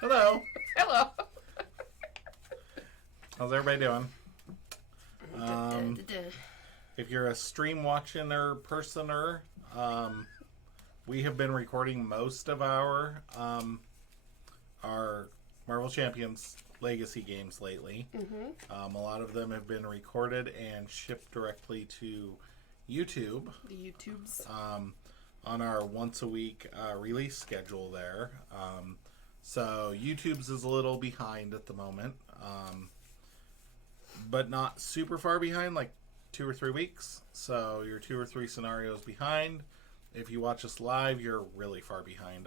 Hello. Hello. How's everybody doing? If you're a stream watching personer, we have been recording most of our Marvel Champions Legacy games lately. Mm-hmm. A lot of them have been recorded and shipped directly to YouTube. The YouTubes. On our once a week release schedule there. So YouTube's is a little behind at the moment, but not super far behind, like 2 or 3 weeks. So you're 2 or 3 scenarios behind. If you watch us live, you're really far behind.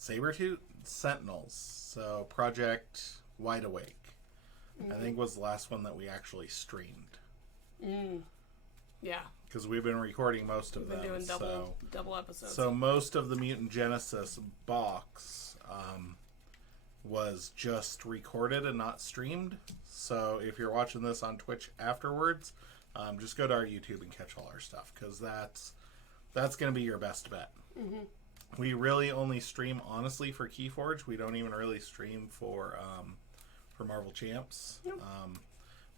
Sabretooth Sentinels, so Project Wide Awake, I think was the last one that we actually streamed. Yeah. Because we've been recording most of them. We've been doing double episodes. So most of the Mutant Genesis box was just recorded and not streamed. So if you're watching this on Twitch afterwards, just go to our YouTube and catch all our stuff, because that's going to be your best bet. Mm-hmm. We really only stream, honestly, for Keyforge. We don't even really stream for Marvel Champs. Nope.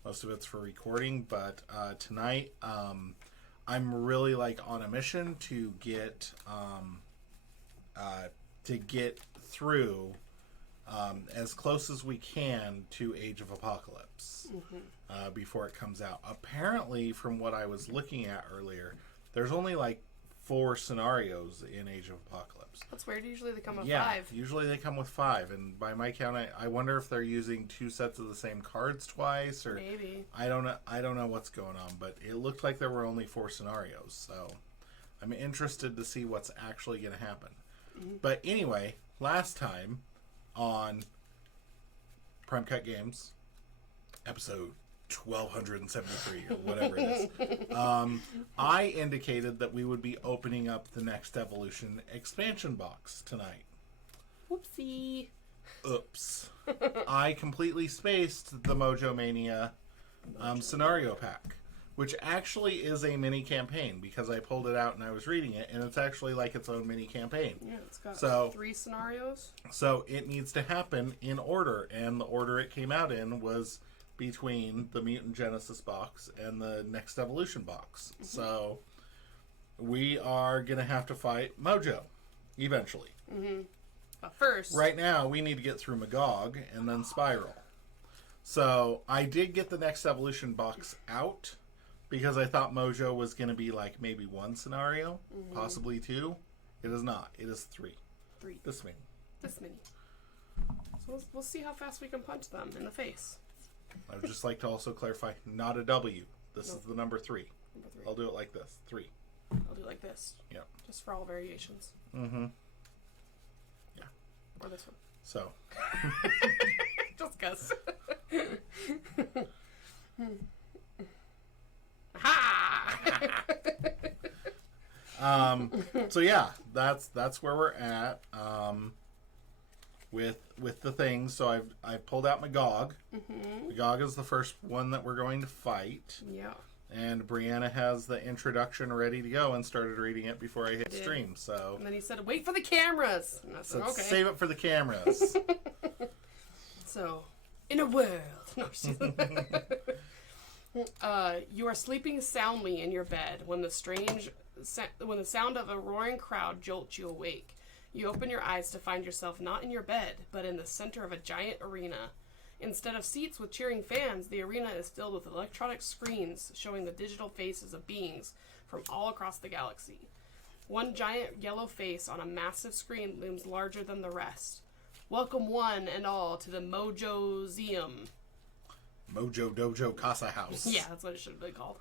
Most of it's for recording, but tonight I'm really on a mission to get through as close as we can to Age of Apocalypse before it comes out. Apparently, from what I was looking at earlier, there's only 4 scenarios in Age of Apocalypse. That's weird. Usually they come with 5. Yeah, usually they come with 5, and by my count, I wonder if they're using 2 sets of the same cards twice, or maybe. I don't know what's going on, but it looked like there were only 4 scenarios, so I'm interested to see what's actually going to happen. Mm-hmm. But anyway, last time on Prime Cut Games, episode 1273 or whatever it is, I indicated that we would be opening up the Next Evolution expansion box tonight. Whoopsie. Oops. I completely spaced the Mojo Mania scenario pack, which actually is a mini campaign, because I pulled it out and I was reading it, and it's actually its own mini campaign. Yeah, it's got 3 scenarios. So it needs to happen in order, and the order it came out in was between the Mutant Genesis box and the Next Evolution box. Mm-hmm. So we are going to have to fight Mojo eventually. Mm-hmm. But first, right now, we need to get through Magog and then Spiral. So I did get the Next Evolution box out because I thought Mojo was going to be maybe 1 scenario, possibly 2. It is not. It is 3. 3. This many. So we'll see how fast we can punch them in the face. I would just like to also clarify, not a W. This is the number 3. Number 3. I'll do it like this. 3. I'll do it like this. Yep. Just for all variations. Mm-hmm. Yeah. Or this one. So. Just guess. Ha! So yeah, that's where we're at. With the things, so I've pulled out Magog. Mm-hmm. Magog is the first one that we're going to fight. Yeah. And Brianna has the introduction ready to go and started reading it before I hit stream. So. And then he said, "Wait for the cameras." And I said, "Okay." Save it for the cameras. So, in a world, no, you are sleeping soundly in your bed when the sound of a roaring crowd jolts you awake. You open your eyes to find yourself not in your bed, but in the center of a giant arena. Instead of seats with cheering fans, the arena is filled with electronic screens showing the digital faces of beings from all across the galaxy. One giant yellow face on a massive screen looms larger than the rest. Welcome one and all to the Mojo-zeum. Mojo Dojo Casa House. Yeah, that's what it should have been called.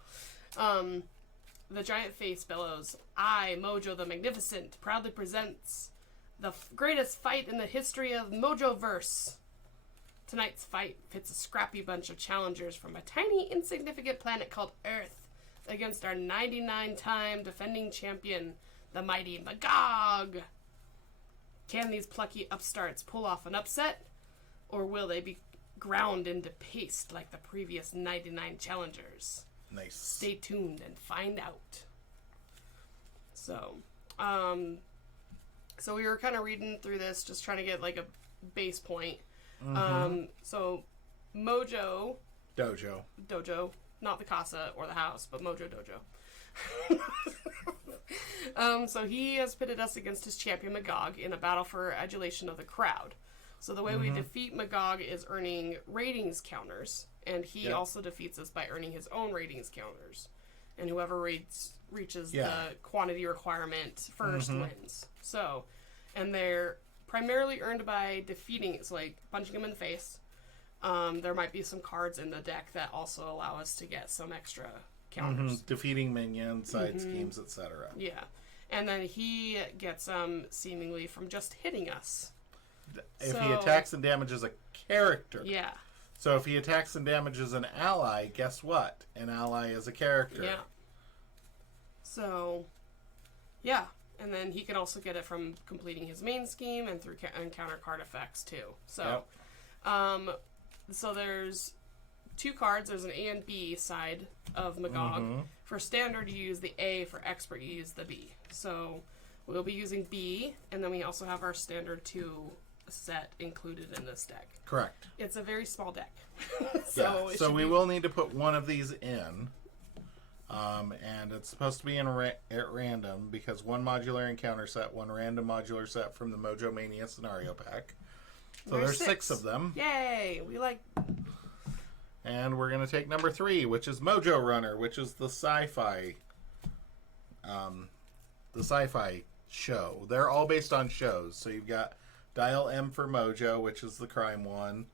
The giant face bellows, "I, Mojo the Magnificent, proudly presents the greatest fight in the history of Mojoverse. Tonight's fight pits a scrappy bunch of challengers from a tiny, insignificant planet called Earth against our 99-time defending champion, the mighty Magog. Can these plucky upstarts pull off an upset, or will they be ground into paste like the previous 99 challengers? Nice. Stay tuned and find out." So, So we were kind of reading through this, just trying to get like a base point. So Mojo Dojo, not the casa or the house, but Mojo Dojo. So he has pitted us against his champion Magog in a battle for adulation of the crowd. So the way we defeat Magog is earning ratings counters, and he also defeats us by earning his own ratings counters. And whoever reaches the quantity requirement first wins. So, and they're primarily earned by defeating, it's like punching him in the face. There might be some cards in the deck that also allow us to get some extra counters. Defeating minions, side schemes, etc. Yeah. And then he gets them seemingly from just hitting us. If he attacks and damages a character. Yeah. So if he attacks and damages an ally, guess what? An ally is a character. Yeah. So, yeah. And then he can also get it from completing his main scheme and through encounter card effects too. So, so there's two cards. There's an A and B side of Magog. For standard, you use the A. For expert, you use the B. So we'll be using B, and then we also have our standard 2 set included in this deck. Correct. It's a very small deck. So we will need to put one of these in. And it's supposed to be at random because one modular encounter set, one random modular set from the Mojo Mania scenario pack. So there's 6 of them. Yay! We like... And we're going to take number 3, which is Mojo Runner, which is the sci-fi show. They're all based on shows. So you've got Dial M for Mojo, which is the crime one.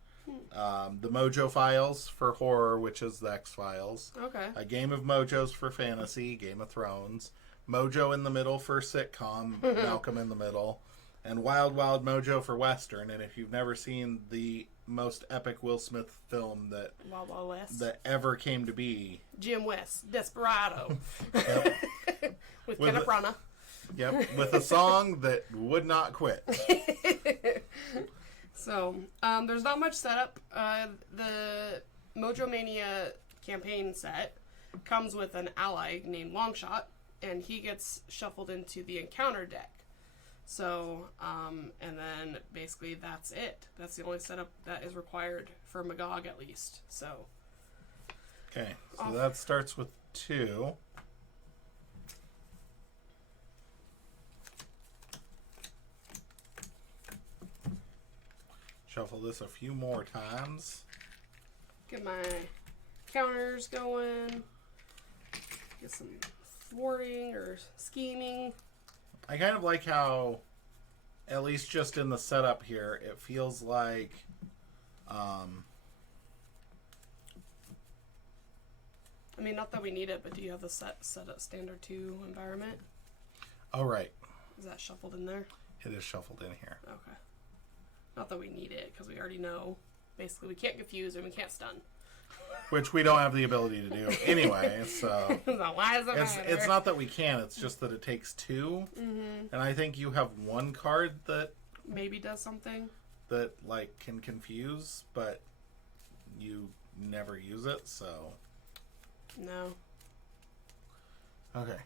The Mojo Files for horror, which is the X-Files. Okay. A Game of Mojos for fantasy, Game of Thrones. Mojo in the Middle for sitcom, Malcolm in the Middle. And Wild Wild Mojo for Western. And if you've never seen the most epic Will Smith film that Wild Wild West. that ever came to be, Jim West, Desperado. With With Kenneth Branagh. Yep, with a song that would not quit. So, there's not much setup. The Mojo Mania campaign set comes with an ally named Longshot, and he gets shuffled into the encounter deck. So, and then basically that's it. That's the only setup that is required for Magog, at least. So. Okay, so that starts with 2. Shuffle this a few more times. Get my counters going. Get some thwarting or scheming. I kind of like how, at least just in the setup here, it feels like I mean, not that we need it, but do you have the set up standard 2 environment? Oh, right. Is that shuffled in there? It is shuffled in here. Okay. Not that we need it, because we already know. Basically, we can't confuse and we can't stun. Which we don't have the ability to do anyway, so... So why does it matter? It's not that we can, it's just that it takes 2. And I think you have one card that... Maybe does something. That, like, can confuse, but you never use it, so... No. Okay.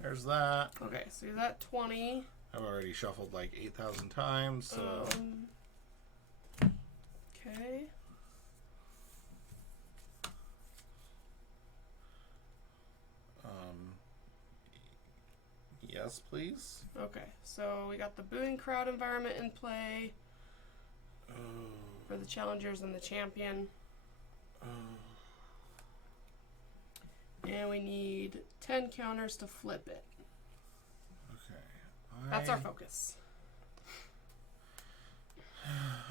There's that. Okay, so you're at 20. I've already shuffled like 8,000 times, so... Okay. Yes, please. Okay, so we got the booing crowd environment in play for the challengers and the champion. And we need 10 counters to flip it. Okay. That's our focus.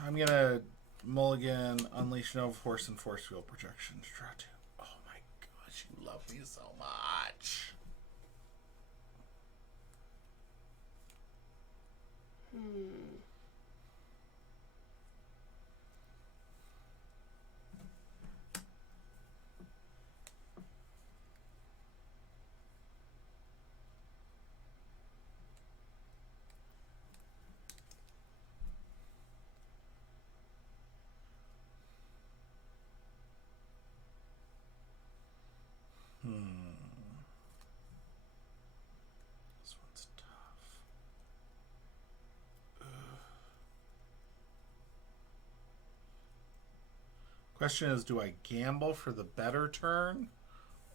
I'm gonna mulligan, unleash Nova Force and Force Field Projection to draw 2. Oh my gosh, you love me so much. Question is, do I gamble for the better turn,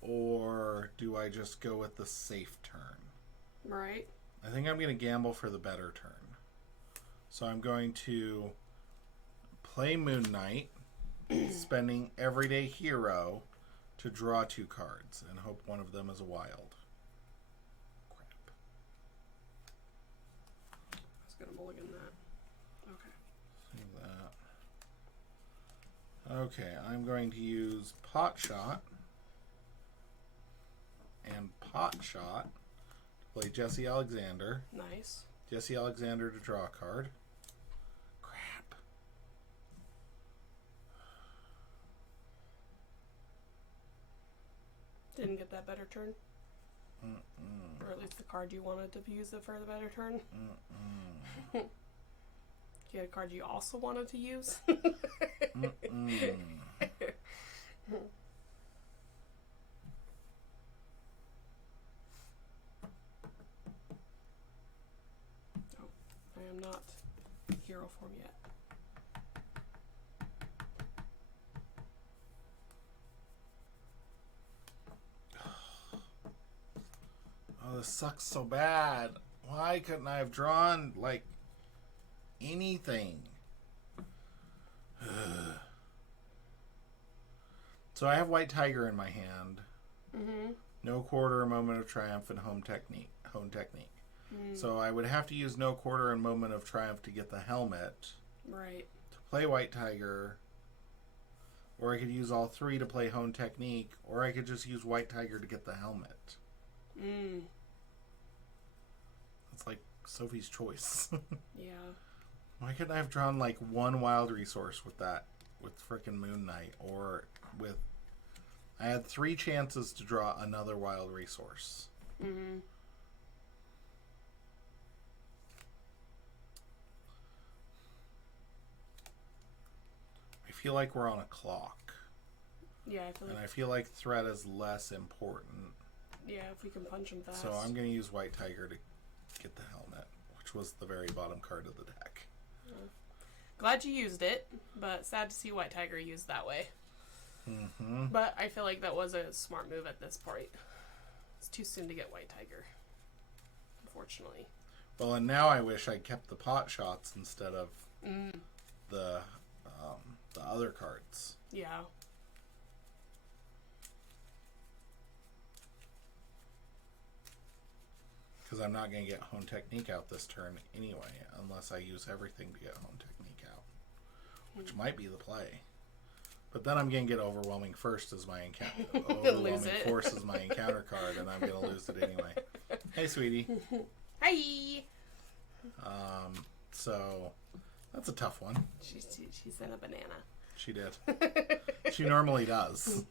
or do I just go with the safe turn? Right. I think I'm going to gamble for the better turn. So I'm going to play Moon Knight, spending Everyday Hero to draw 2 cards and hope one of them is a wild. Crap. I was going to mulligan that. Okay. Save that. Okay, I'm going to use Pot Shot and Pot Shot to play Jesse Alexander. Nice. Jesse Alexander to draw a card. Crap. Didn't get that better turn? Or at least the card you wanted to use it for the better turn? You had a card you also wanted to use? Oh, I am not hero form yet. Oh, this sucks so bad. Why couldn't I have drawn, like, anything? So I have White Tiger in my hand. Mm-hmm. No Quarter, Moment of Triumph, and Home Technique. So I would have to use No Quarter and Moment of Triumph to get the helmet. Right. To play White Tiger. Or I could use all 3 to play Home Technique. Or I could just use White Tiger to get the helmet. It's like Sophie's choice. Yeah. Why couldn't I have drawn like 1 wild resource with that? With frickin' Moon Knight? Or with... I had 3 chances to draw another wild resource. Mm-hmm. I feel like we're on a clock. Yeah, I feel like... And I feel like threat is less important. Yeah, if we can punch him fast. So I'm going to use White Tiger to get the helmet, which was the very bottom card of the deck. Glad you used it, but sad to see White Tiger used that way. Mm-hmm. But I feel like that was a smart move at this point. It's too soon to get White Tiger, unfortunately. Well, and now I wish I kept the pot shots instead of the other cards. Yeah. Because I'm not going to get Home Technique out this turn anyway, unless I use everything to get Home Technique out. Which might be the play. But then I'm going to get Overwhelming First as my encounter. Overwhelming Force as my encounter card, and I'm going to lose it anyway. Hey, sweetie. Hi! So, that's a tough one. She sent a banana. She did. She normally does.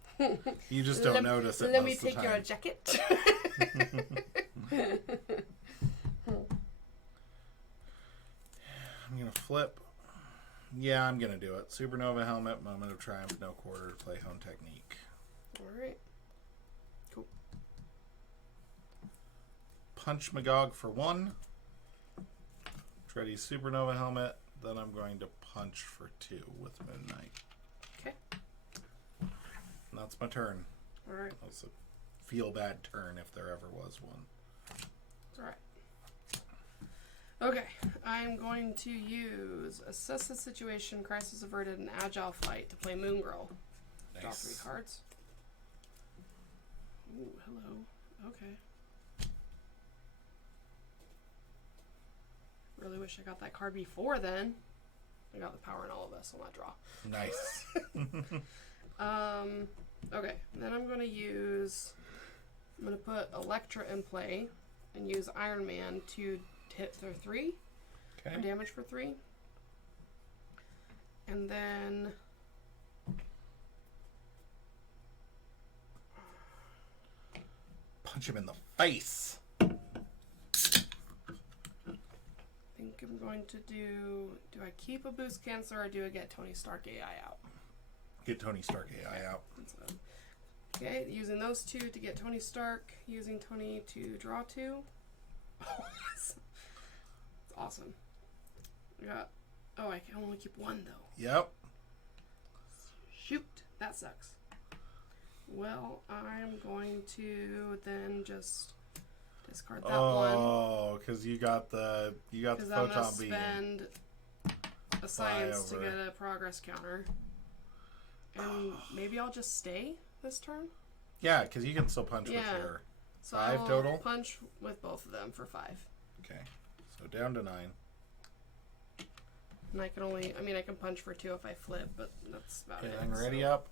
You just don't notice it. Let me take your jacket. I'm going to flip. Yeah, I'm going to do it. Supernova Helmet, Moment of Triumph, No Quarter to play Home Technique. Alright. Cool. Punch Magog for 1. Ready Supernova Helmet. Then I'm going to punch for 2 with Moon Knight. Okay. And that's my turn. Alright. That was a feel bad turn if there ever was one. Alright. Okay. I'm going to use Assess the Situation, Crisis Averted, and Agile Flight to play Moon Girl. Nice. Draw 3 cards. Ooh, hello. Okay. Really wish I got that card before then. I got the power in all of this on that draw. Nice. Okay. Then I'm going to put Electra in play and use Iron Man to hit for 3. Okay. Or damage for 3. And then... Punch him in the face. I think I'm going to do I keep a boost cancel or do I get Tony Stark AI out? Get Tony Stark AI out. Okay, using those 2 to get Tony Stark, using Tony to draw 2. It's awesome. I can only keep 1 though. Yep. Shoot, that sucks. Well, I'm going to then just discard that one. Oh, because you got the Because I'm photon gonna beam. spend a science to get a progress counter. And maybe I'll just stay this turn? Yeah, because you can still punch with your so 5 I'll total. Punch with both of them for 5. Okay, so down to 9. And I can only, I mean, I can punch for 2 if I flip, but that's about it. Anything ready up?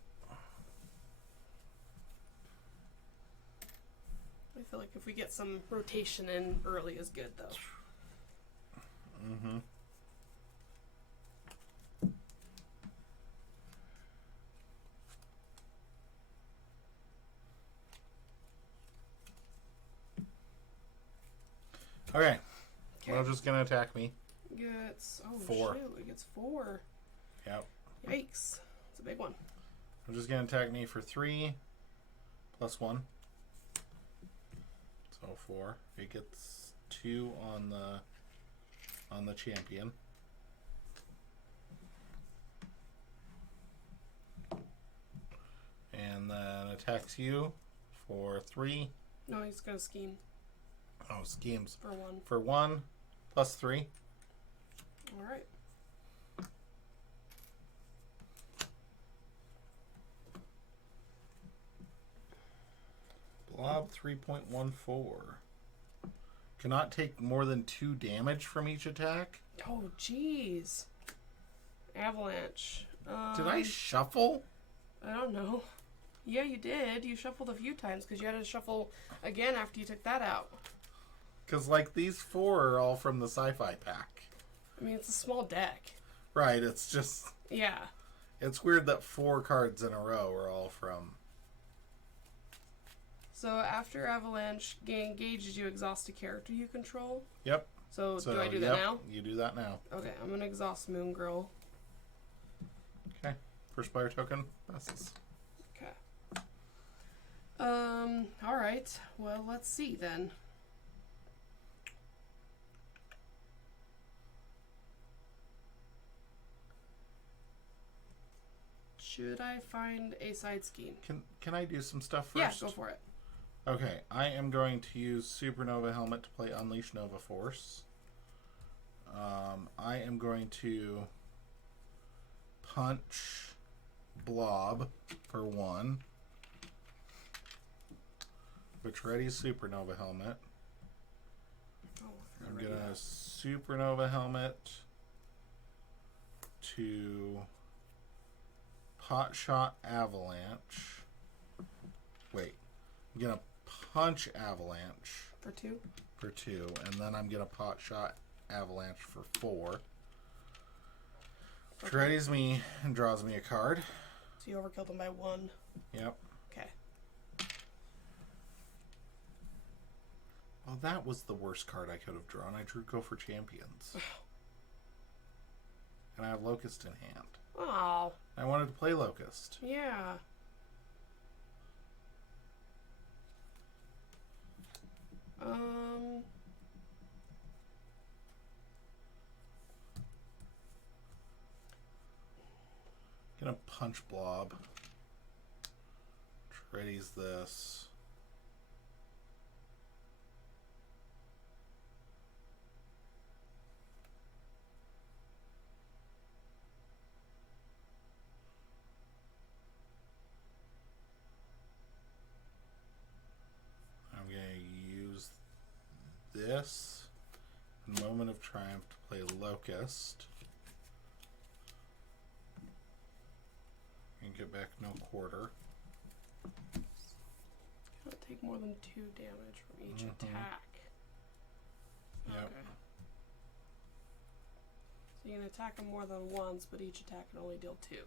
I feel like if we get some rotation in early is good, though. Mm-hmm. Okay. Well, just gonna attack me. Gets 4. Shoot, it gets 4. Yep. Yikes. It's a big one. I'm just gonna attack me for 3 plus 1. So 4. It gets 2 on the champion. And then attacks you for 3. No, he's gonna scheme. Oh, schemes. For 1. For 1 plus 3. Alright. Blob 3.14. Cannot take more than 2 damage from each attack. Oh, jeez. Avalanche. Did I shuffle? I don't know. Yeah, you did. You shuffled a few times because you had to shuffle again after you took that out. Because, like, these 4 are all from the sci-fi pack. I mean, it's a small deck. Right, it's just... Yeah. It's weird that 4 cards in a row are all from... So after Avalanche engages, you exhaust a character you control. Yep. So do I do that now? You do that now. Okay, I'm going to exhaust Moon Girl. Okay. First player token passes. Okay. Alright. Well, let's see then. Should I find a side scheme? Can I do some stuff first? Yeah, go for it. Okay, I am going to use Supernova Helmet to play Unleash Nova Force. I am going to punch Blob for 1. Which readies Supernova Helmet. Oh, I'm going to Supernova Helmet to Pot Shot Avalanche. Wait. I'm going to punch Avalanche For 2? for 2, and then I'm going to Pot Shot Avalanche for 4. Which readies me and draws me a card. So you overkilled them by 1. Yep. Okay. Well, that was the worst card I could have drawn. I drew Go for Champions. And I have Locust in hand. Oh. I wanted to play Locust. Yeah. Gonna punch Blob. Readies this. I'm gonna use this Moment of Triumph to play Locust. And get back no quarter. Can't take more than 2 damage from each attack. Yep. Okay. So you can attack them more than once, but each attack can only deal 2.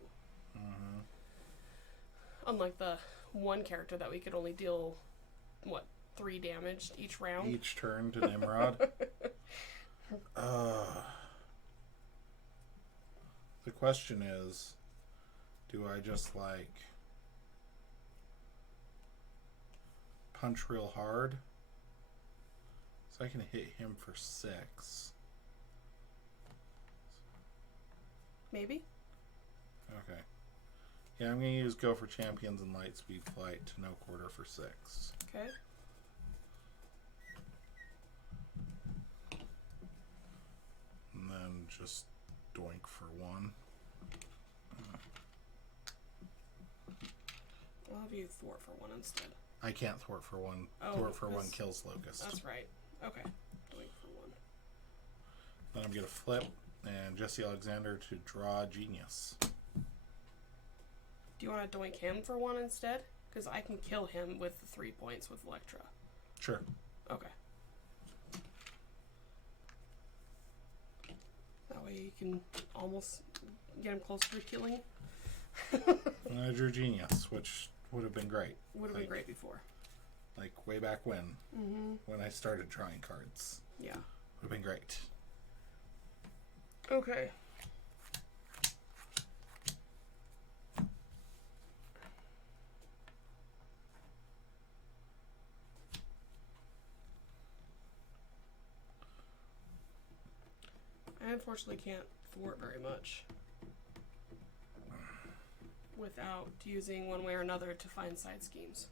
Unlike the one character that we could only deal, what, 3 damage each round? Each turn to Nimrod. The question is, do I just like punch real hard? So I can hit him for 6. Maybe. Okay. Yeah, I'm going to use Go for Champions and Light Speed Flight to no quarter for 6. Okay. And then just doink for 1. I'll have you thwart for 1 instead. I can't thwart for 1. Oh, Thwart for 1 kills Locust. That's right. Okay. Doink for 1. Then I'm going to flip and Jesse Alexander to draw Genius. Do you want to doink him for 1 instead? Because I can kill him with 3 points with Electra. Sure. Okay. That way you can almost get him closer to killing. And I drew Genius, which would have been great. Would have been great before. Like way back when. Mm-hmm. When I started drawing cards. Yeah. Would have been great. Okay. I unfortunately can't thwart very much without using one way or another to find side schemes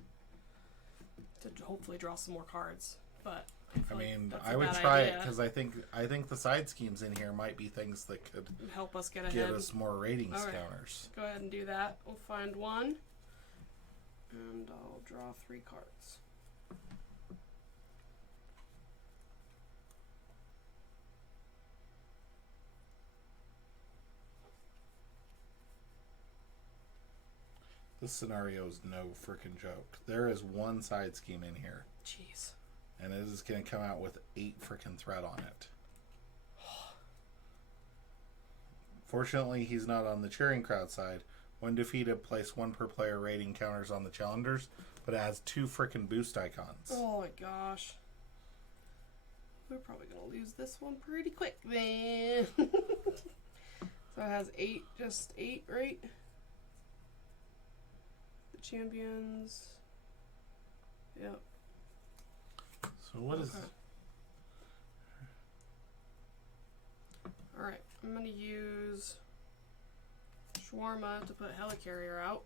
to hopefully draw some more cards. But I mean, that's I a would bad try idea. it because I think the side schemes in here might be things that could Help us get ahead. give us more ratings All right. counters. Go ahead and do that. We'll find 1, and I'll draw 3 cards. This scenario is no freaking joke. There is 1 side scheme in here, Jeez. and it is going to come out with 8 freaking threat on it. Fortunately, he's not on the cheering crowd side. When defeated, place 1 per player rating counters on the challengers, but it has 2 freaking boost icons. Oh my gosh. We're probably going to lose this one pretty quick then. So it has 8, just 8, right? The champions. Yep. So what is? Okay. Alright, I'm going to use Shawarma to put Helicarrier out.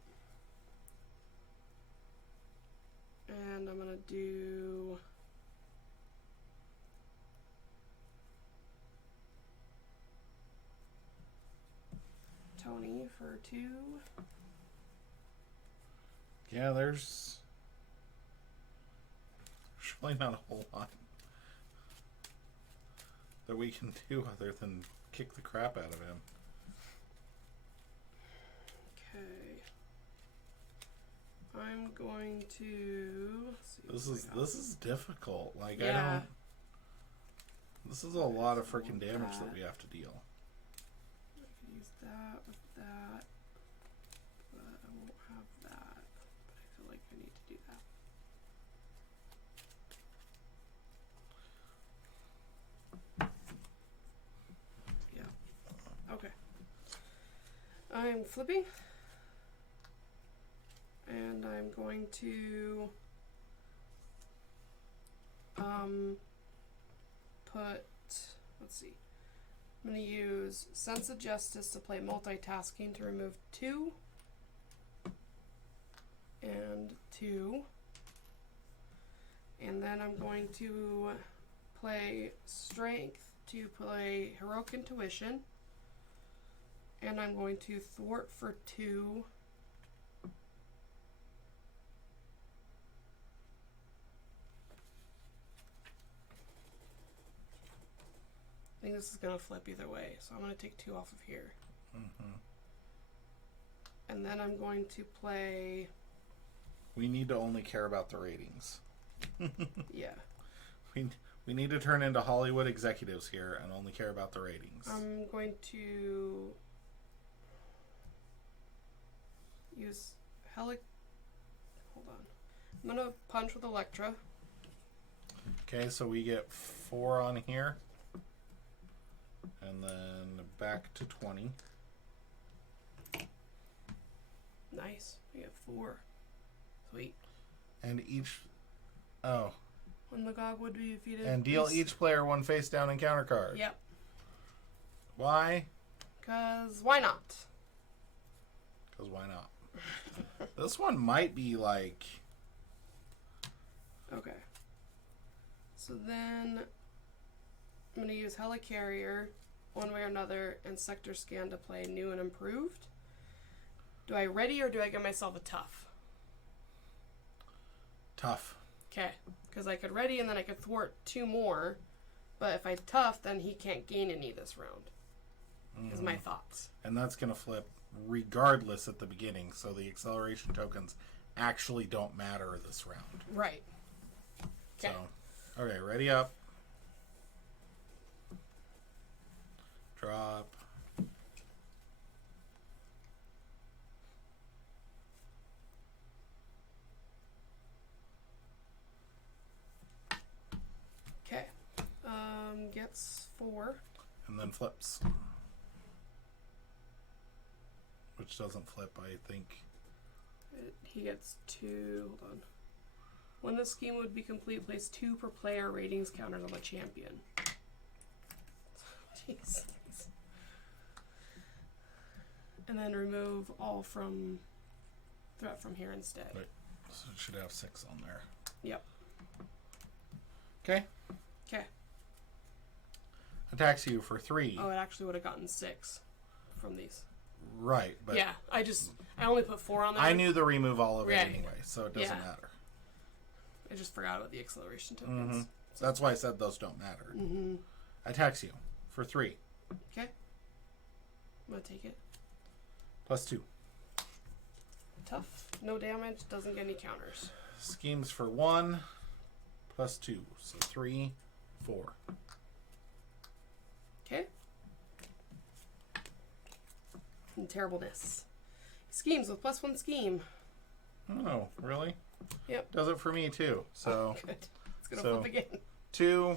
And I'm going to do Tony for 2. Yeah, there's really not a whole lot that we can do other than kick the crap out of him. Okay. I'm going to see This is difficult. Like Yeah. I don't. This is a lot of freaking want damage that. that we have to deal. I could use that with that, but I won't have that. But I feel like I need to do that. Yeah. Okay. I'm flipping. And I'm going to put, let's see, I'm going to use Sense of Justice to play multitasking to remove 2 and 2. And then I'm going to play Strength to play Heroic Intuition. And I'm going to thwart for 2. I think this is going to flip either way, so I'm going to take 2 off of here. Mm-hmm. And then I'm going to play... We need to only care about the ratings. Yeah. We need to turn into Hollywood executives here and only care about the ratings. I'm going to use Hold on. I'm going to punch with Electra. Okay, so we get 4 on here. And then back to 20. Nice. We have 4. Sweet. And each... Oh. When Magog would be defeated. And deal each player 1 face down encounter card. Yep. Why? Because why not? Because why not? This one might be like... Okay. So then I'm going to use Helicarrier one way or another and Sector Scan to play new and improved. Do I ready or do I give myself a tough? Tough. Okay. Because I could ready and then I could thwart 2 more. But if I tough, then he can't gain any this round. Is my thoughts. And that's going to flip regardless at the beginning. So the acceleration tokens actually don't matter this round. Right. Okay. So, okay, ready up. Drop. Okay. Gets 4. And then flips. Which doesn't flip, I think. He gets 2. Hold on. When the scheme would be complete, place 2 per player ratings counters on the champion. Jeez. And then remove all from threat from here instead. Right. So it should have 6 on there. Yep. Okay. Okay. Attacks you for 3. Oh, it actually would have gotten 6 from these. Right, but Yeah, I only put 4 on there. I knew to remove all of it Right. anyway, so it doesn't Yeah. matter. I just forgot about the acceleration tokens. So that's why I said those don't matter. Attacks you for 3. Okay. I'm going to take it. Plus 2. Tough. No damage. Doesn't get any counters. Schemes for 1. Plus 2. So 3, 4. Okay. And terribleness. Schemes with +1 scheme. Oh, really? Yep. Does it for me too. So Good. It's going to flip again. 2,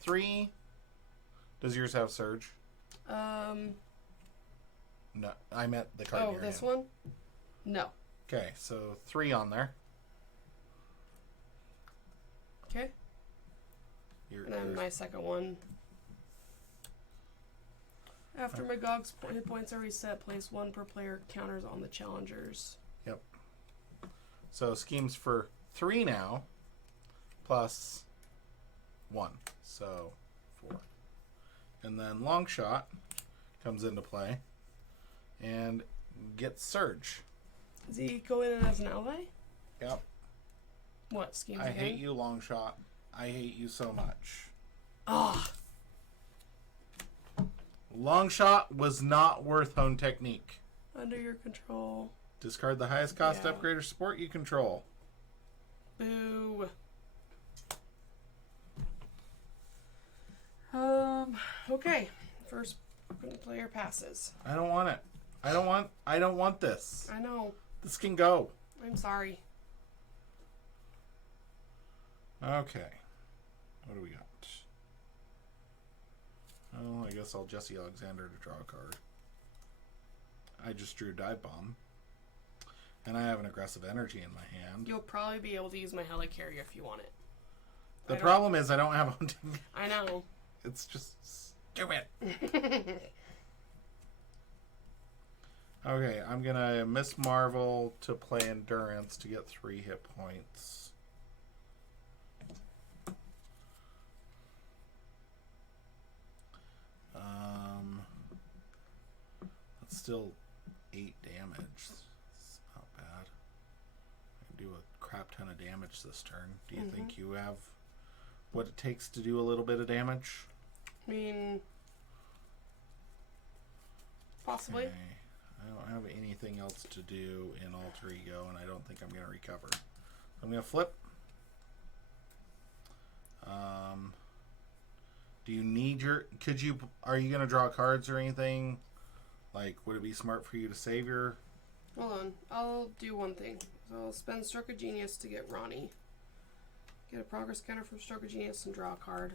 3. Does yours have surge? No, I meant the card. Oh, this one? No. Okay, so 3 on there. Okay. And then my second one. After Magog's hit points are reset, place 1 per player counters on the challengers. Yep. So schemes for 3 now, plus 1, so 4. And then long shot comes into play and gets surge. Does he go in as an ally? Yep. What schemes? I again? hate you, long shot. I hate you so much. Ah. Long shot was not worth hone technique. Under your control. Discard the highest cost Yeah. upgrade or support you control. Boo. Okay. First player passes. I don't want it. I don't want this. I know. This can go. I'm sorry. Okay. What do we got? Oh, I guess I'll Jesse Alexander to draw a card. I just drew Dive Bomb. And I have an aggressive energy in my hand. You'll probably be able to use my Helicarrier if you want it. The problem is I don't have hunting. I know. It's just stupid. Okay, I'm gonna Miss Marvel to play Endurance to get 3 hit points. That's still 8 damage. It's not bad. I can do a crap ton of damage this turn. Do you think you have what it takes to do a little bit of damage? I mean, possibly. Okay. I don't have anything else to do in Alter Ego, and I don't think I'm going to recover. I'm going to flip. Do you need your... Are you going to draw cards or anything? Like, would it be smart for you to save your... Hold on. I'll do one thing. So I'll spend Stroke of Genius to get Ronnie. Get a progress counter from Stroke of Genius and draw a card.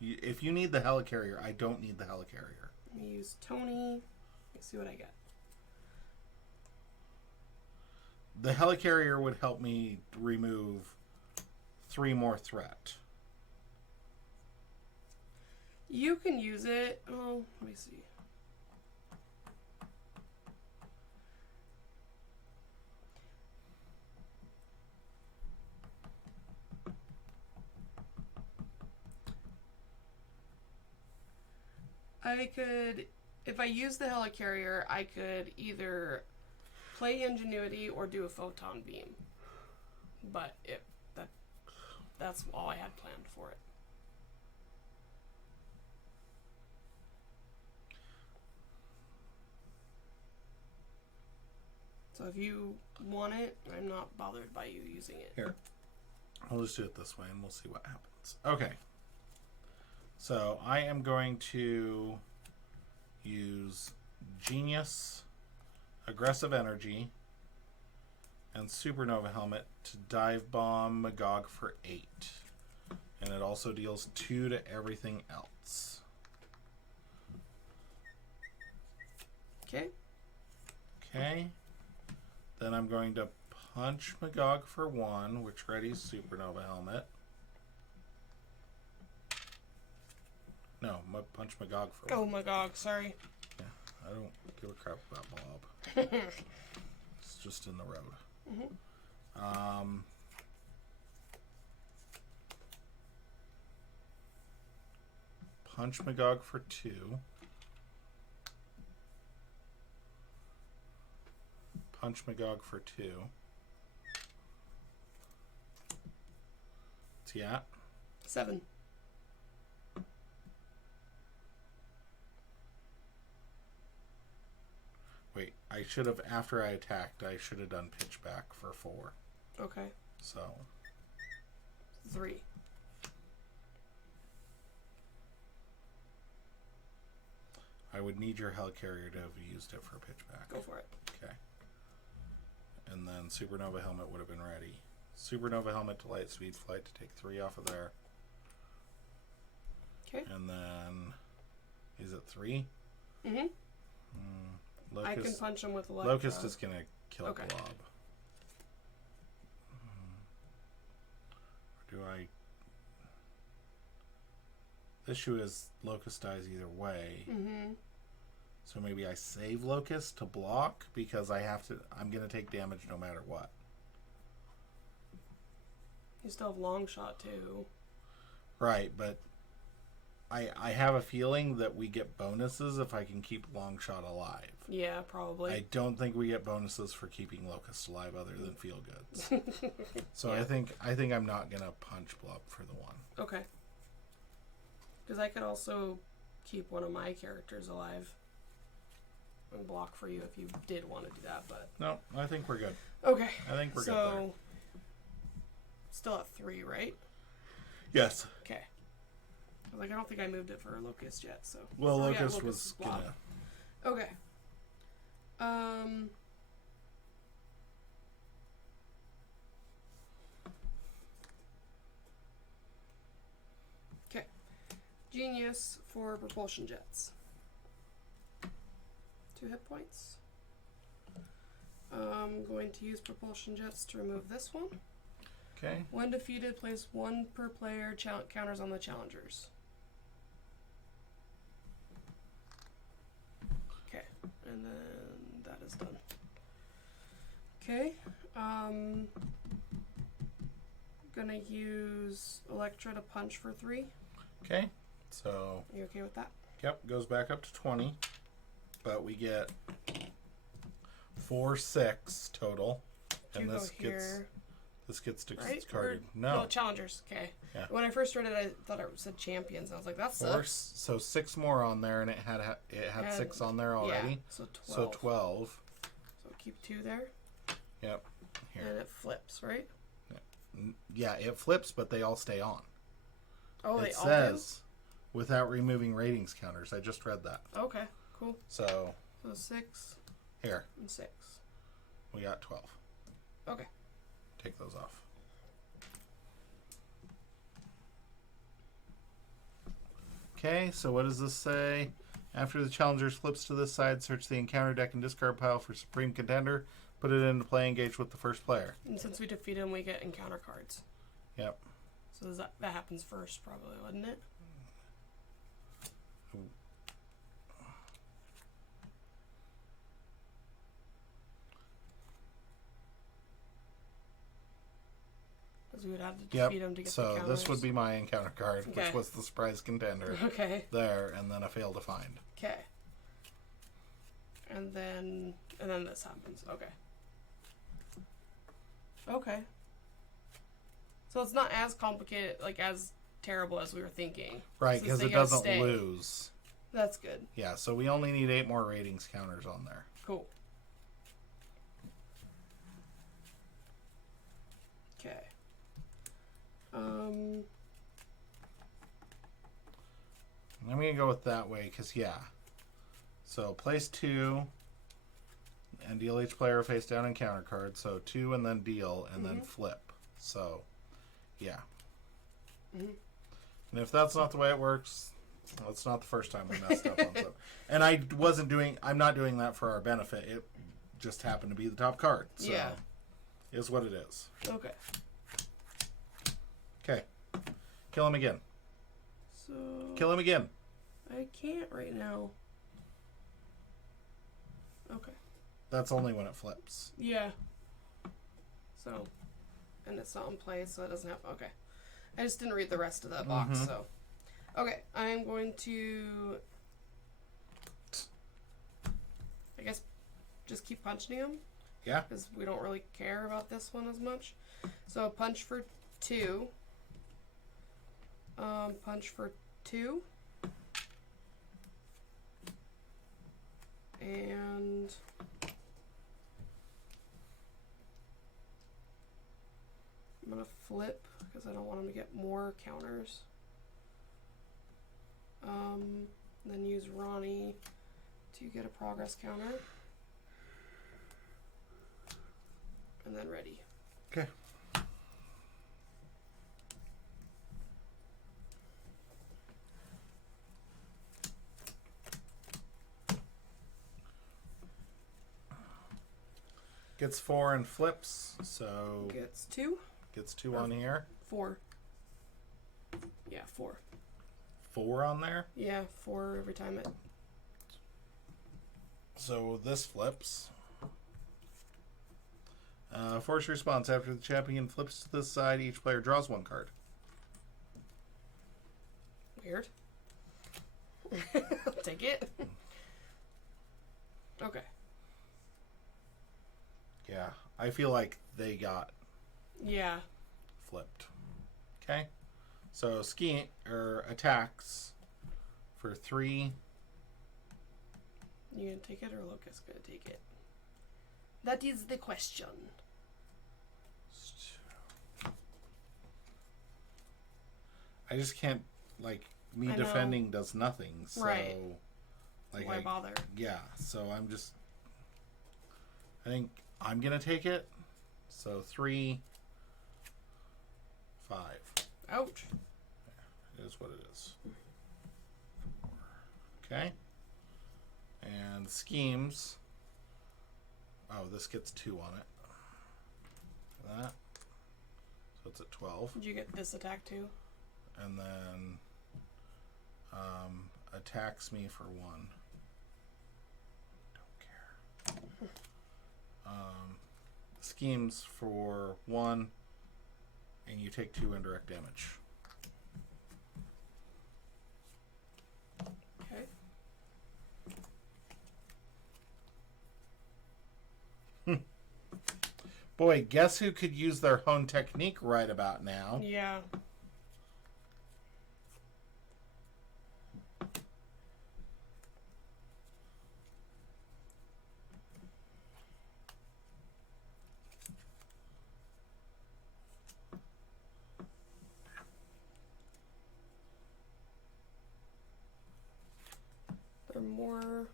If you need the Helicarrier, I don't need the Helicarrier. Let me use Tony. Let's see what I get. The Helicarrier would help me remove 3 more threat. You can use it. Oh, let me see. I could, if I use the helicarrier, I could either play Ingenuity or do a photon beam. But that's all I had planned for it. So if you want it, I'm not bothered by you using it. Here. I'll just do it this way and we'll see what happens. Okay. So I am going to use Genius, Aggressive Energy, and Supernova Helmet to Dive Bomb Magog for 8. And it also deals 2 to everything else. Okay. Okay. Then I'm going to punch Magog for 1, which readies Supernova Helmet. No, punch Magog for 1. Oh, Magog, sorry. Yeah, I don't give a crap about Bob. It's just in the road. Mm-hmm. Punch Magog for 2. Punch Magog for 2. What's he at? 7. Wait, I should have, after I attacked, I should have done pitch back for 4. Okay. So. 3. I would need your helicarrier to have used it for pitch back. Go for it. Okay. And then Supernova Helmet would have been ready. Supernova Helmet to light speed flight to take 3 off of there. Okay. And then, is it 3? Mm-hmm. Locust, I can punch him with Electro. Locust is going to kill Okay. Blob. Or do I... The issue is Locust dies either way. Mm-hmm. So maybe I save Locust to block because I'm going to take damage no matter what. You still have long shot too. Right, but I have a feeling that we get bonuses if I can keep Longshot alive. Yeah, probably. I don't think we get bonuses for keeping Locust alive other than feel goods. So Yeah. I think I'm not gonna punch Blob for the 1. Okay. Because I could also keep one of my characters alive and block for you if you did want to do that, but No, I think we're good. okay. I think we're good there. So still at 3, right? Yes. Okay. Like, I don't think I moved it for Locust yet, so. Well, Oh, yeah, Locust was Blob. gonna. Okay. Okay. Genius for propulsion jets. 2 hit points. I'm going to use propulsion jets to remove this one. Okay. When defeated, place 1 per player counters on the challengers. Okay, and then that is done. Okay, gonna use Electra to punch for 3. Okay. So. Are you okay with that? Yep. Goes back up to 20, but we get 4, 6 total, and You this go gets. here. This gets Right? discarded. Or- No. challengers. Okay. Yeah. When I first read it, I thought it said champions. I was like, that 4, sucks. so 6 more on there, and it had And- 6 on there already. Yeah, so 12. So 12. So keep 2 there, Yep. and Here. it flips, right? Yeah, it flips, but they all stay on. Oh, It they all says without removing ratings counters. I just read that. do? Okay, cool. So So 6 here and 6. we got 12. Okay. Take those off. Okay, so what does this say? After the challenger flips to this side, search the encounter deck and discard pile for Supreme Contender. Put it into play, engage with the first player. And since we defeat him, we get encounter cards. Yep. So that happens first, probably, wouldn't it? Because we would have to defeat him to get the So counters. this would be my encounter card, Okay. which was the surprise contender. Okay. There, and then a fail to find. Okay. And then this happens. Okay. Okay. So it's not as complicated, like as terrible as we were thinking. Right, Since because they it gotta doesn't stay. lose. That's good. Yeah, so we only need 8 more ratings counters on there. Cool. Okay. I'm going to go with that way, because, yeah. So, place 2, and deal each player a face down encounter card. So, 2 and then deal, and then flip. So, yeah. And if that's not the way it works, well, it's not the first time we messed up on something. And I'm not doing that for our benefit. It just happened to be the top card. So, Yeah. is what it is. Okay. Okay. Kill him again. So Kill him again. I can't right now. Okay. That's only when it flips. Yeah. So, and it's not in place, so it doesn't have. Okay. I just didn't read the rest of that box, so. Okay, I'm going to. I guess just keep punching him. Yeah. Because we don't really care about this one as much. So punch for 2. Punch for 2. And I'm gonna flip because I don't want him to get more counters. Then use Ronnie to get a progress counter. And then ready. Okay. Gets 4 and flips, so Gets 2. gets 2 on here. 4. Yeah, 4. 4 on there. Yeah, 4 every time it. So this flips. Force response. After the champion flips to this side, each player draws 1 card. Weird. I'll take it. Okay. Yeah, I feel like they got Yeah. flipped. Okay, so ski or attacks for 3. You gonna take it or Lucas gonna take it? That is the question. I just can't, like, me I know. defending does nothing. So, Right. like, Why bother? yeah. So I think I'm gonna take it. So 3, 5. Ouch. It is what it is. 4. Okay. And schemes. Oh, this gets 2 on it. That. So it's at 12. Did you get this attack too? And then attacks me for 1. Don't care. Schemes for 1, and you take 2 indirect damage. Okay. Boy, guess who could use their hone technique right about now? Yeah. They're more.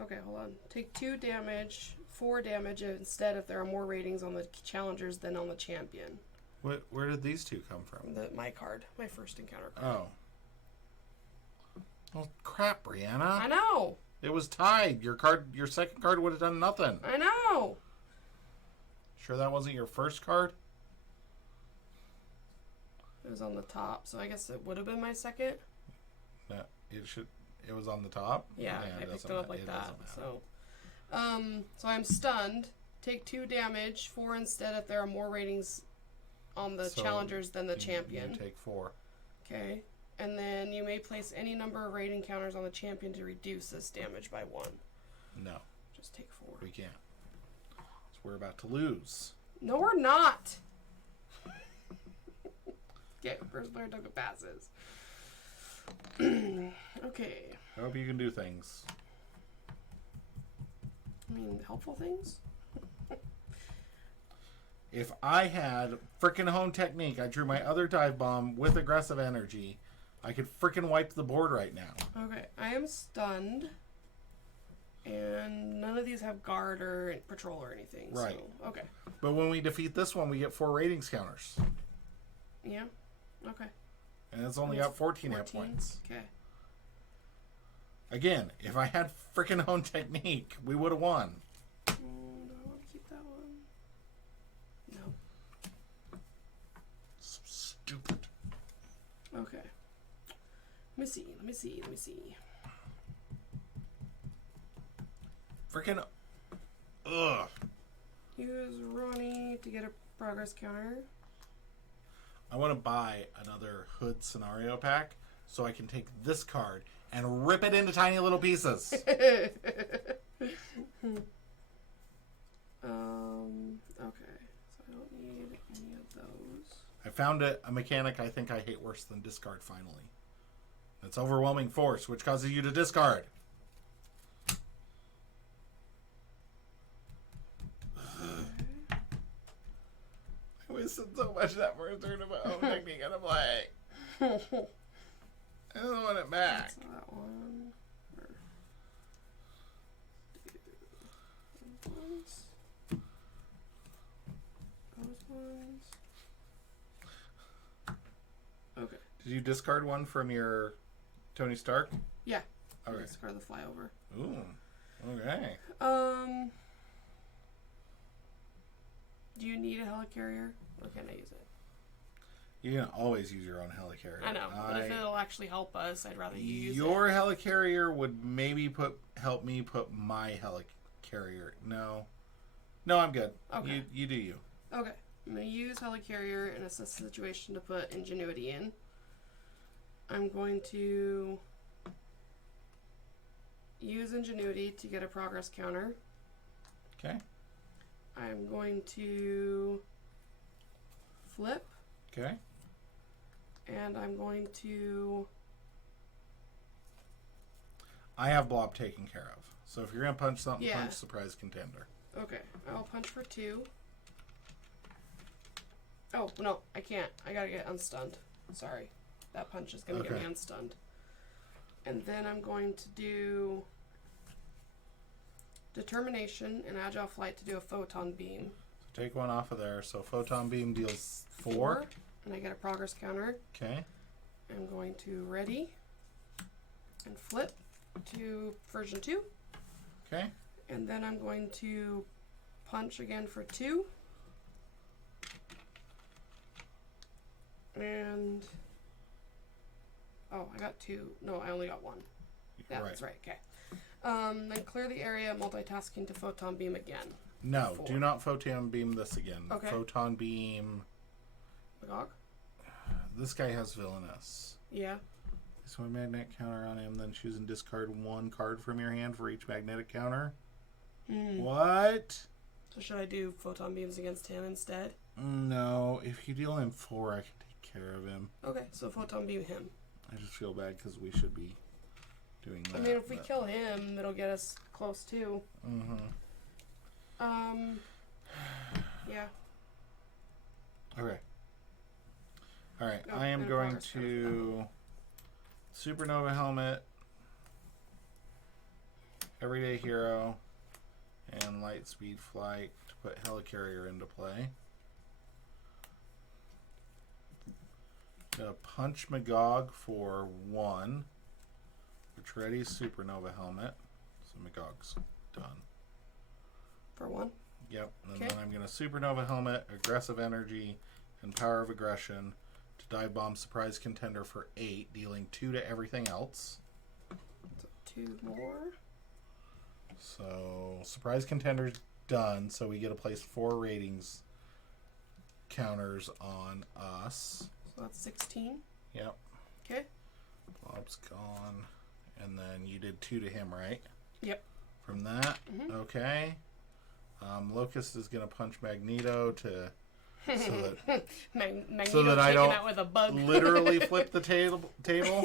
Okay, hold on. Take 2 damage, 4 damage instead if there are more ratings on the challengers than on the champion. Where did these 2 come from? My card, my first encounter card. Oh. Well, crap, Brianna. I know. It was tied. Your second card would have done nothing. I know. Sure that wasn't your first card? It was on the top, so I guess it would have been my second. No, it was on the top? Yeah, I it picked doesn't it up ma- like it that. doesn't matter. So I'm stunned. Take 2 damage, 4 instead if there are more ratings on the challengers than the champion. You take 4. Okay. And then you may place any number of rating counters on the champion to reduce this damage by 1. No. Just take 4. We can't. So we're about to lose. No, we're not. Okay, first player token passes. Okay. I hope you can do things. I mean, helpful things? If I had frickin' home technique, I drew my other dive bomb with aggressive energy, I could frickin' wipe the board right now. Okay, I am stunned. And none of these have guard or patrol or anything. Right. So, okay. But when we defeat this one, we get 4 ratings counters. Yeah. Okay. And it's only got 14 hit points. Okay. Again, if I had frickin' home technique, we would have won. Do I want to keep that one? No. So stupid. Okay. Let me see. Frickin' ugh. Use Ronnie to get a progress counter. I want to buy another Hood scenario pack so I can take this card and rip it into tiny little pieces. Okay. So I don't need any of those. I found a mechanic I think I hate worse than discard finally. It's overwhelming force, which causes you to discard. I wasted so much that first turn about home technique and I'm like, I don't want it back. That's that one. Those ones. Okay. Did you discard one from your Tony Stark? Yeah. Okay. Discard the flyover. Ooh. Okay. Do you need a helicarrier, or can I use it? You can always use your own helicarrier. I know, but if it'll actually help us, I'd rather you use your helicarrier would maybe help me put my helicarrier. No, I'm good. Okay. You do you. Okay. I'm going to use helicarrier in a situation to put ingenuity in. I'm going to use ingenuity to get a progress counter. Okay. I'm going to flip. Okay. And I'm going to... I have blob taken care of. So if you're going to punch something, Yeah. punch surprise contender. Okay. I'll punch for 2. Oh, no, I can't. I gotta get unstunned. Sorry. That punch is gonna get me unstunned. And then I'm going to do determination and agile flight to do a photon beam. So take one off of there. So photon beam deals 4. And I get a progress counter. Okay. I'm going to ready and flip to version 2. Okay. And then I'm going to punch again for 2. And oh, I got 2. No, I only got 1. Yeah, right. That's right. Okay. Then clear the area, multitasking to photon beam again. No, 4. do not photon beam this again. Okay. Photon beam. Magog? This guy has villainous. Yeah. So a magnet counter on him, then choose and discard 1 card from your hand for each magnetic counter. What? So should I do photon beams against him instead? No, if you deal him 4, I can take care of him. Okay, so photon beam him. I just feel bad because we should be doing that. I mean, if we kill him, it'll get us close too. Yeah. Okay. Alright, Oh, I am and going progress to Supernova Helmet, Everyday Hero, and Light Speed Flight to put Helicarrier into play. Gonna punch Magog for 1, which readies Supernova Helmet. So Magog's done. For 1? Yep, and Okay. then I'm gonna Supernova Helmet, Aggressive Energy, and Power of Aggression to dive bomb Surprise Contender for 8, dealing 2 to everything else. So 2 more. So Surprise Contender's done, so we get to place 4 ratings counters on us. So that's 16. Yep. Okay. Bob's gone. And then you did 2 to him, right? Yep. From that, okay. Locust is going to punch Magneto to so that Magneto so that I taken don't out with a bug. literally flip the table.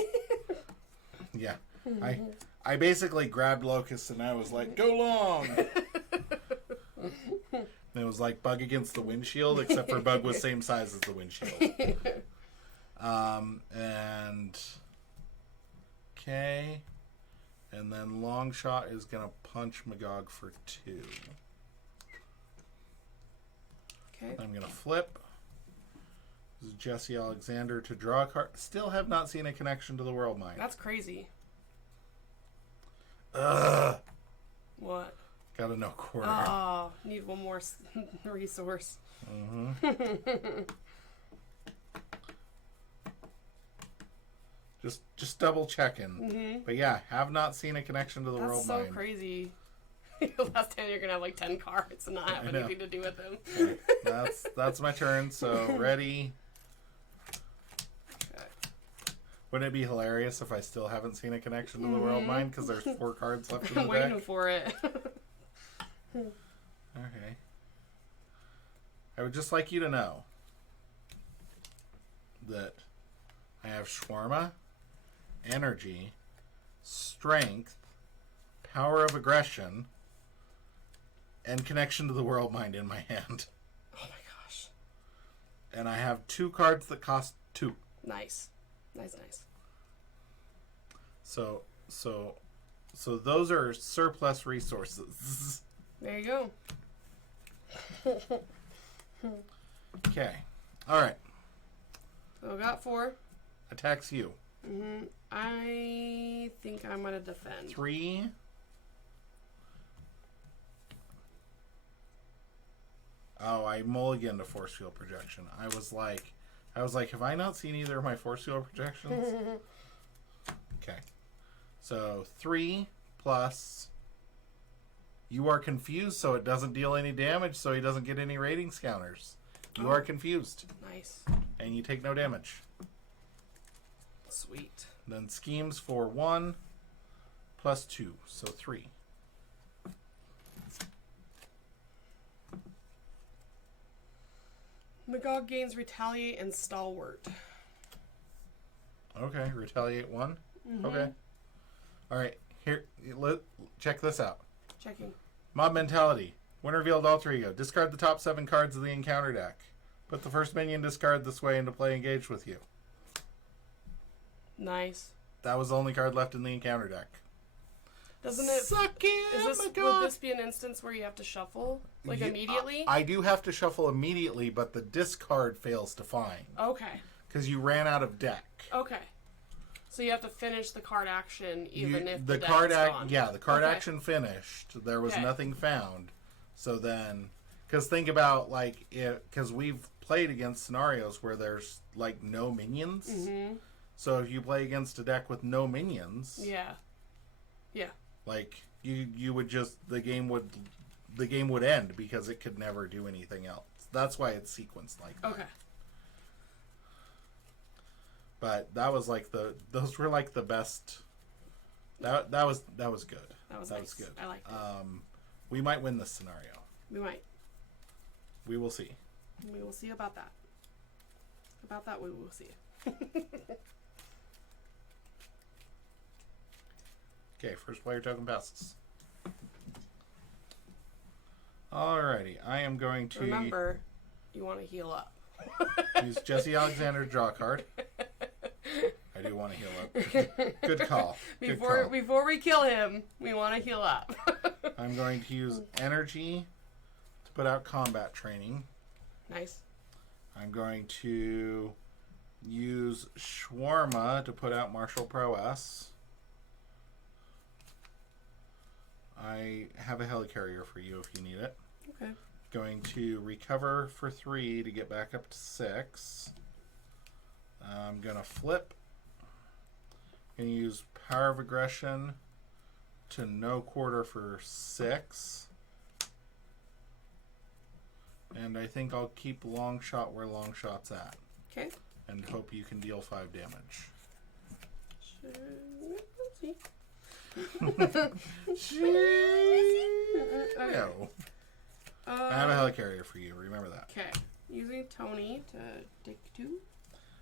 Yeah, I basically grabbed Locust and I was like, "Go long." And it was like Bug against the windshield, except for Bug was same size as the windshield. And okay. And then Longshot is going to punch Magog for 2. Okay. I'm going to flip. This is Jesse Alexander to draw a card. Still have not seen a connection to the world mind. That's crazy. Ugh. What? Got a no quarter. Oh, need one more resource. Just double checking. But yeah, have not seen a connection to the That's world so mind. crazy. Last time you're gonna have like 10 cards and not have know. anything to do with them. Okay. That's my turn. So ready. Okay. Wouldn't it be hilarious if I still haven't seen a connection to the world mind because there's 4 cards left in I'm the waiting deck? for it. Okay. I would just like you to know that I have Shawarma, Energy, Strength, Power of Aggression, and Connection to the World Mind in my hand. Oh my gosh. And I have 2 cards that cost 2. Nice. Nice. So those are surplus resources. There you go. Okay. All right. So I got 4. Attacks you. I think I'm gonna defend. 3. Oh, I mulliganed to force field projection. I was like, have I not seen either of my force field projections? Okay. So 3 plus. You are confused, so it doesn't deal any damage, so he doesn't get any ratings counters. You are confused. Nice. And you take no damage. Sweet. Then schemes for 1 plus 2, so 3. Magog gains retaliate and stalwart. Okay, retaliate 1. Okay. All right, here, check this out. Checking. Mob mentality. When revealed alter ego. Discard the top 7 cards of the encounter deck. Put the first minion discard this way into play engaged with you. Nice. That was the only card left in the encounter deck. Doesn't it? Suck it, Would this be an instance where you have to shuffle immediately? I do have to shuffle immediately, but the discard fails to find Okay. because you ran out of deck. Okay. So you have to finish the card action even if the deck card is gone. Yeah, the card Okay. action finished. There was Okay. nothing found. So then, because think about because we've played against scenarios where there's like no minions. So if you play against a deck with no minions, Yeah. like you would just the game would end because it could never do anything else. That's why it's sequenced like that. Okay. But that was like those were like the best. That was good. That was That nice. was good. I liked it. We might win this scenario. We might. We will see. We will see about that. About that, we will see. Okay, first player token passes. Alrighty, I am going to Remember, you want to heal up. use Jesse Alexander to draw a card. I do want to heal up. Good call. Good call. Before we kill him, we want to heal up. I'm going to use energy to put out combat training. Nice. I'm going to use Shawarma to put out martial prowess. I have a helicarrier for you if you need it. Okay. Going to recover for 3 to get back up to 6. I'm going to flip. Going to use power of aggression to no quarter for 6. And I think I'll keep long shot where long shot's at. Okay. And hope you can deal 5 damage. No. I have a helicarrier for you. Remember that. Okay. Using Tony to take 2.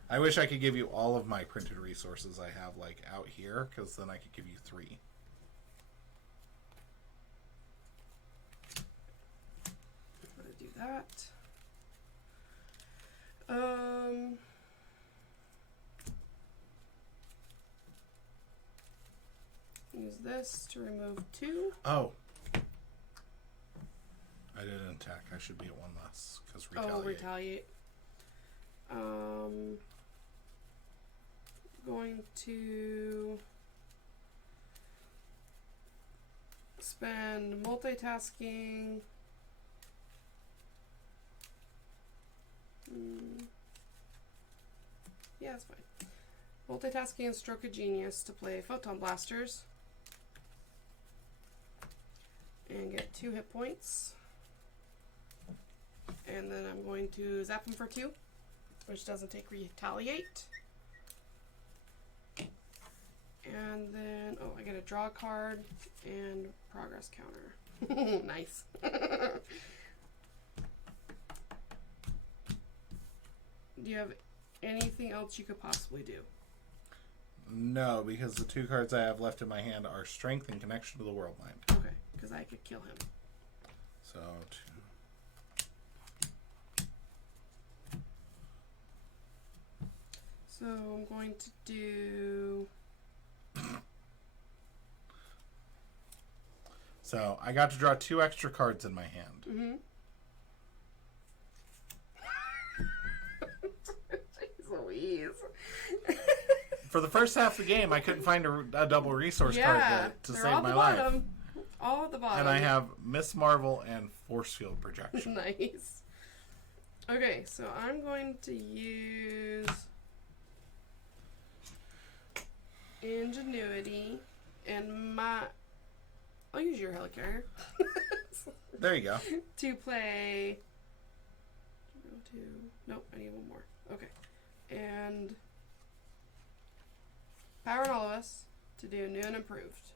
I wish I could give you all of my printed resources I have like out here, because then I could give you 3. I'm gonna do that. Use this to remove 2. Oh. I didn't attack. I should be at 1 less, because retaliate. Oh, retaliate. Going to spend multitasking. Yeah, that's fine. Multitasking and Stroke of Genius to play Photon Blasters. And get 2 hit points. And then I'm going to zap him for 2, which doesn't take retaliate. And then, oh, I get a draw card and progress counter. Nice. Do you have anything else you could possibly do? No, because the 2 cards I have left in my hand are Strength and Connection to the World Mind. Okay, because I could kill him. So, 2. So I'm going to do... So, I got to draw 2 extra cards in my hand. Mm-hmm. Jeez Louise. For the first half of the game, I couldn't find a double resource card to save my life. Bottom. All at the bottom. And I have Miss Marvel and Force Field Projection. Nice. Okay, so I'm going to use Ingenuity and I'll use your helicarrier. There you go. To play... Nope, I need 1 more. Okay. And Power in All of Us to do New and Improved,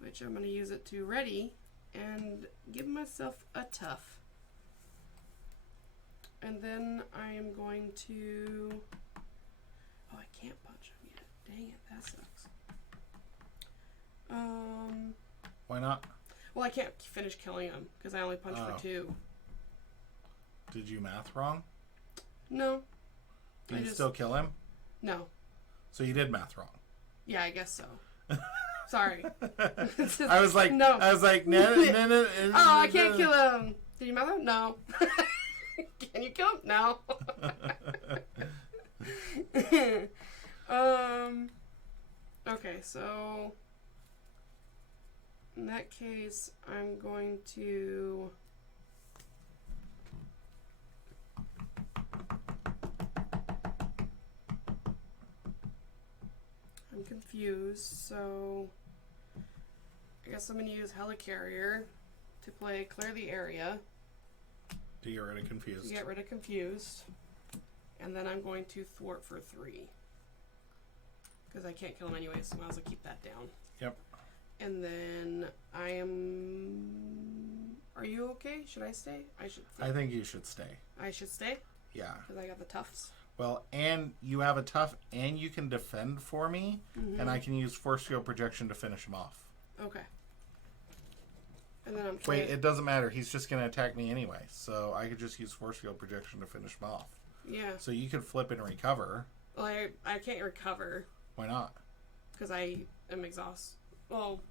which I'm going to use it to ready and give myself a tough. And then I am going to... Oh, I can't punch him yet. Dang it, that sucks. Why not? Well, I can't finish killing him because I only punched for 2. Did you math wrong? No. Did you still kill him? No. So you did math wrong. Yeah, I guess so. Sorry. I was like, no. I was like, no. Oh, I can't kill him. Did you math him? No. Can you kill him? No. Okay, so in that case, I'm going to I'm confused, so I guess I'm going to use Helicarrier to play Clear the Area. To get rid of Confused. To get rid of Confused. And then I'm going to Thwart for 3. Because I can't kill him anyway, so I might as well keep that down. Yep. And then I am... Are you okay? Should I stay? I should stay. I think you should stay. I should stay? Yeah. Because I got the toughs. Well, and you have a tough, and you can defend for me, and I can use Force Field Projection to finish him off. Okay. And then I'm Wait, it doesn't matter. He's just going to attack me anyway, so I could just use Force Field Projection to finish him off. Yeah. So you could flip and recover. Well, I can't recover. Why not? Because I am exhausted. Well,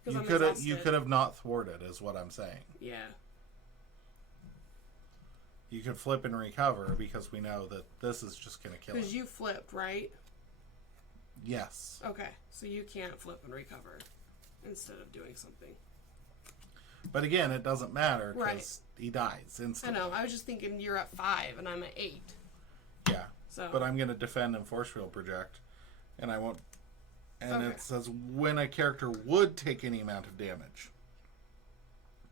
because You I'm could have. exhausted. You could have not thwarted, is what I'm saying. Yeah. You could flip and recover because we know that this is just going to kill him. Because you flipped, right? Yes. Okay, so you can't flip and recover instead of doing something. But again, it doesn't matter because Right. he dies instantly. I know. I was just thinking you're at 5 and I'm at 8. Yeah. So. But I'm going to defend and Force Field Project, and I won't. And Okay. it says when a character would take any amount of damage.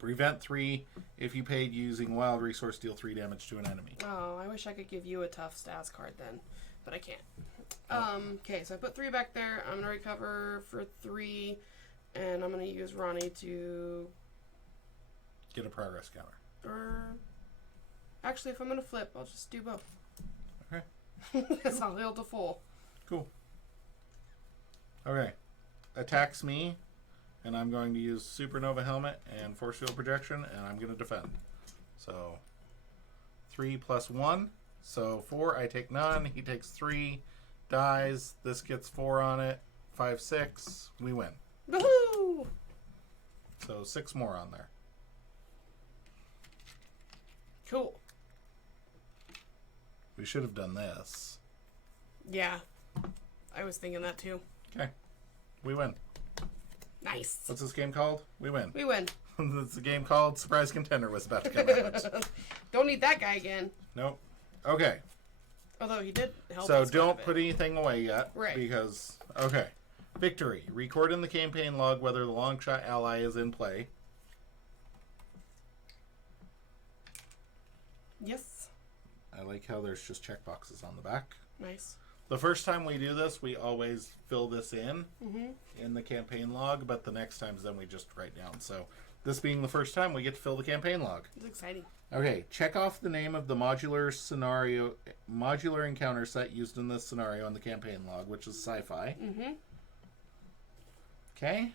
Prevent 3. If you paid using wild resource, deal 3 damage to an enemy. Oh, I wish I could give you a tough stats card then, but I can't. Oh. Okay, so I put 3 back there. I'm gonna recover for 3, and I'm gonna use Ronnie to Get a progress counter. Or actually, if I'm gonna flip, I'll just do both. Okay. Because I'll heal to full. Cool. Okay. Attacks me, and I'm going to use Supernova Helmet and Force Field Projection, and I'm going to defend. So, 3 plus 1. So, 4. I take none. He takes 3. Dies. This gets 4 on it. 5, 6. We win. Woohoo! So, 6 more on there. Cool. We should have done this. Yeah. I was thinking that too. Okay. We win. Nice. What's this game called? We win. We win. It's a game called Surprise Contender was about to come out. Don't need that guy again. Nope. Okay. Although he did help So us don't quite a put bit. anything away yet. Right. Because, okay. Victory. Record in the campaign log whether the long shot ally is in play. Yes. I like how there's just checkboxes on the back. Nice. The first time we do this, we always fill this in the campaign log, but the next times then we just write down. So this being the first time, we get to fill the campaign log. It's exciting. Okay, check off the name of the modular encounter set used in this scenario in the campaign log, which is sci-fi. Okay.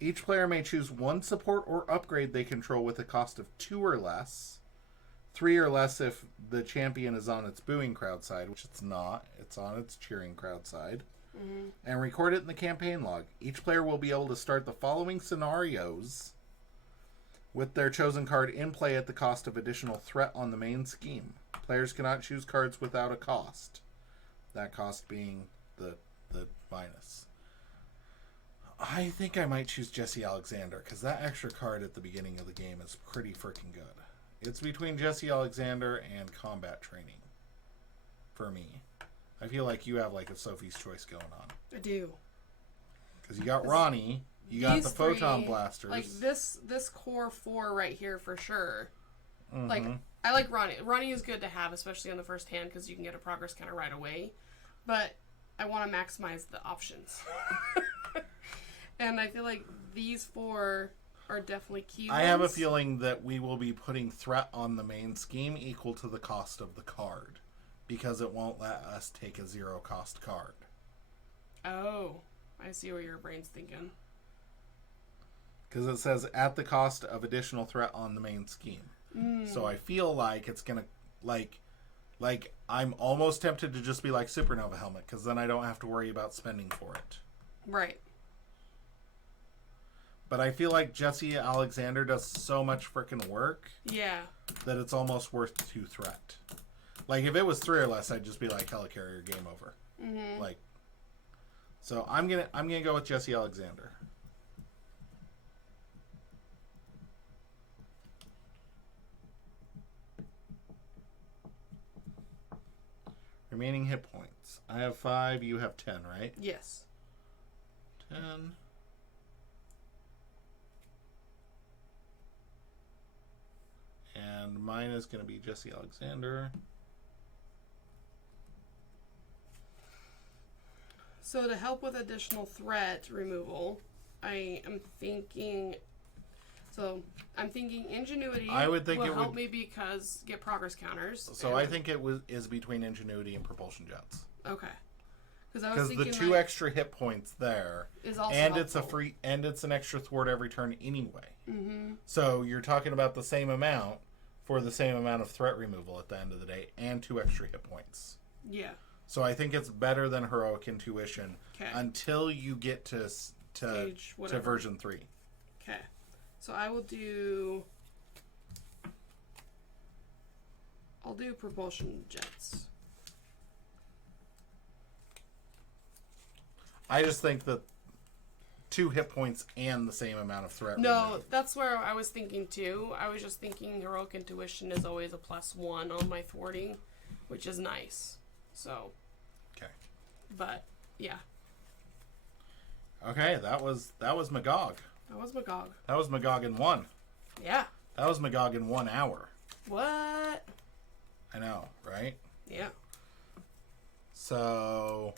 Each player may choose one support or upgrade they control with a cost of 2 or less. 3 or less if the champion is on its booing crowd side, which it's not. It's on its cheering crowd side. And record it in the campaign log. Each player will be able to start the following scenarios with their chosen card in play at the cost of additional threat on the main scheme. Players cannot choose cards without a cost. That cost being the minus. I think I might choose Jesse Alexander, because that extra card at the beginning of the game is pretty freaking good. It's between Jesse Alexander and combat training. For me. I feel like you have like a Sophie's Choice going on. I do. Because you got Ronnie, you got the photon 3, blasters. Like this core 4 right here for sure. Like, I like Ronnie. Ronnie is good to have, especially on the first hand, because you can get a progress counter right away. But I want to maximize the options. And I feel like these 4... are definitely key ones. I have a feeling that we will be putting threat on the main scheme equal to the cost of the card. Because it won't let us take a 0 cost card. Oh, I see where your brain's thinking. Because it says at the cost of additional threat on the main scheme. So I feel like it's going to, like I'm almost tempted to just be like Supernova Helmet. Because then I don't have to worry about spending for it. Right. But I feel like Jesse Alexander does so much freaking work. Yeah. That it's almost worth 2 threat. Like, if it was 3 or less, I'd just be like, Helicarrier, game over. Like, so I'm gonna go with Jesse Alexander. Remaining hit points. I have 5, you have 10, right? Yes. 10. And mine is going to be Jesse Alexander. So to help with additional threat removal, I am thinking... So I'm thinking Ingenuity I would think will it help would... me because get progress counters. So I think it is between Ingenuity and Propulsion Jets. Okay. Because the 2 extra hit points there, is also and helpful. it's an extra thwart every turn anyway. So you're talking about the same amount for the same amount of threat removal at the end of the day, and 2 extra hit points. Yeah. So I think it's better than Heroic Intuition 'Kay. until you get to version 3. Okay. So I will do... I'll do Propulsion Jets. I just think that 2 hit points and the same amount of threat. No, that's where I was thinking too. I was just thinking Heroic Intuition is always a +1 on my thwarting, which is nice. So. Okay. But yeah. Okay, that was Magog. That was Magog. That was Magog in 1. Yeah. That was Magog in 1 hour. What? I know, right? Yeah. So,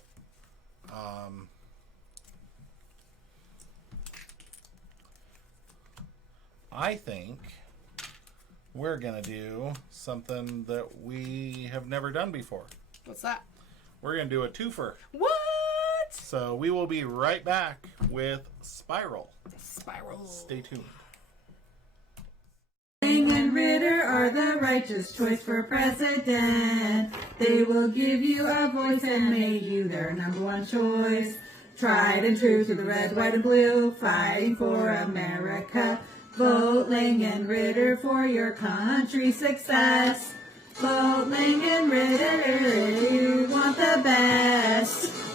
I think we're going to do something that we have never done before. What's that? We're going to do a twofer. What? So we will be right back with Spiral. Spiral. Stay tuned. And Ritter are the righteous choice for president. They will give you a voice and make you their number one choice. Tried and true through the red, white, and blue, fighting for America. Vote Lang and Ritter for your country's success. Vote Lang